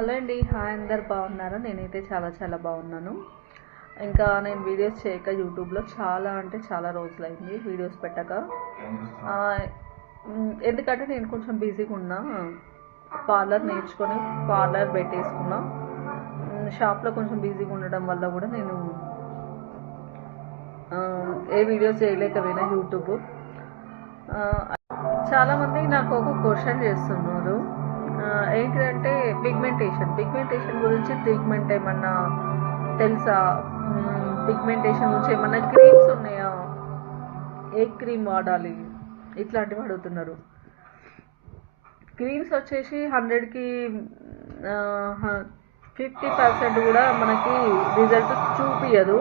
Hello అండి, hi, అందరు బాగున్నారా? నేనైతే చాలా బాగున్నాను. ఇంకా నేను వీడియోస్ చేయక యూట్యూబ్లో చాలా రోజులైంది వీడియోస్ పెట్టక. ఎందుకంటే నేను కొంచెం బిజీగా ఉన్నా. పార్లర్ నేర్చుకొని పార్లర్ పెట్టేసుకున్నా. షాప్లో కొంచెం బిజీగా ఉండడం వల్ల కూడా నేను ఏ వీడియోస్ చేయలేకపోయినా యూట్యూబ్. చాలామంది నాకు ఒక క్వశ్చన్ చేస్తున్నారు, ఏంటిదంటే పిగ్మెంటేషన్ గురించి ట్రీట్మెంట్ ఏమన్నా తెలుసా? పిగ్మెంటేషన్ గురించి ఏమన్నా క్రీమ్స్ ఉన్నాయా? ఏ క్రీమ్ వాడాలి? ఇట్లాంటివి అడుగుతున్నారు. క్రీమ్స్ వచ్చేసి 100కి 50% కూడా మనకి రిజల్ట్ చూపించదు.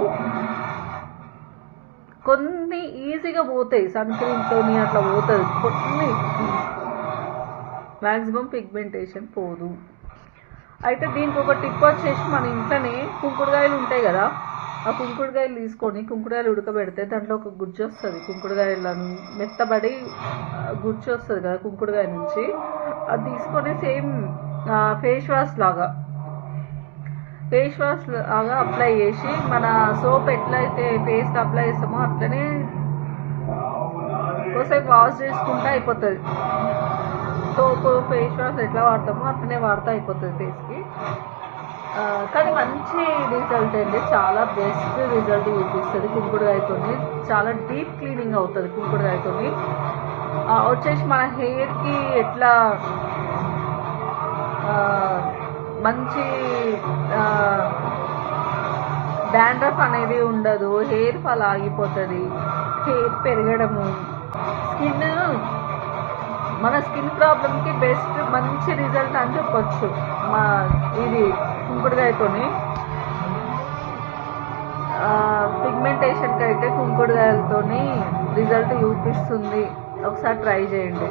కొన్ని ఈజీగా పోతాయి, సన్ క్రీమ్తో అట్లా పోతుంది, కొన్ని మ్యాక్సిమం పిగ్మెంటేషన్ పోదు. అయితే దీనికి ఒక టిప్ వచ్చేసి, మన ఇంట్లోనే కుంకుడుకాయలు ఉంటాయి కదా, ఆ కుంకుడుకాయలు తీసుకొని కుంకుడుకాయలు ఉడకబెడితే దాంట్లో ఒక గుజ్జు వస్తుంది. కుంకుడుకాయలను మెత్తబడి గుజ్జు వస్తుంది కదా కుంకుడుకాయ నుంచి, అది తీసుకొని సేమ్ ఫేస్ వాష్ లాగా అప్లై చేసి, మన సోప్ ఎట్లయితే ఫేస్కి అప్లై చేస్తామో అట్లనే ఒకసారి వాష్ చేసుకుంటే అయిపోతుంది. సోప్ ఫేస్ వాష్ ఎట్లా వాడతామో అట్లనే వాడితే అయిపోతుంది ఫేస్కి. కానీ మంచి రిజల్ట్ అండి, చాలా బెస్ట్ రిజల్ట్ చూపిస్తుంది కుంకుడుకాయతో. చాలా డీప్ క్లీనింగ్ అవుతుంది కుంకుడుకాయతో. వచ్చేసి మన హెయిర్కి ఎట్లా మంచి డాండ్రఫ్ అనేది ఉండదు, హెయిర్ ఫాల్ ఆగిపోతుంది, హెయిర్ పెరగడము, మన స్కిన్ ప్రాబ్లంకి బెస్ట్ మంచి రిజల్ట్ అని చెప్పొచ్చు ఇది కుంకుడుకాయతోని. పిగ్మెంటేషన్కి అయితే కుంకుడుకాయలతోని రిజల్ట్ చూపిస్తుంది, ఒకసారి ట్రై చేయండి.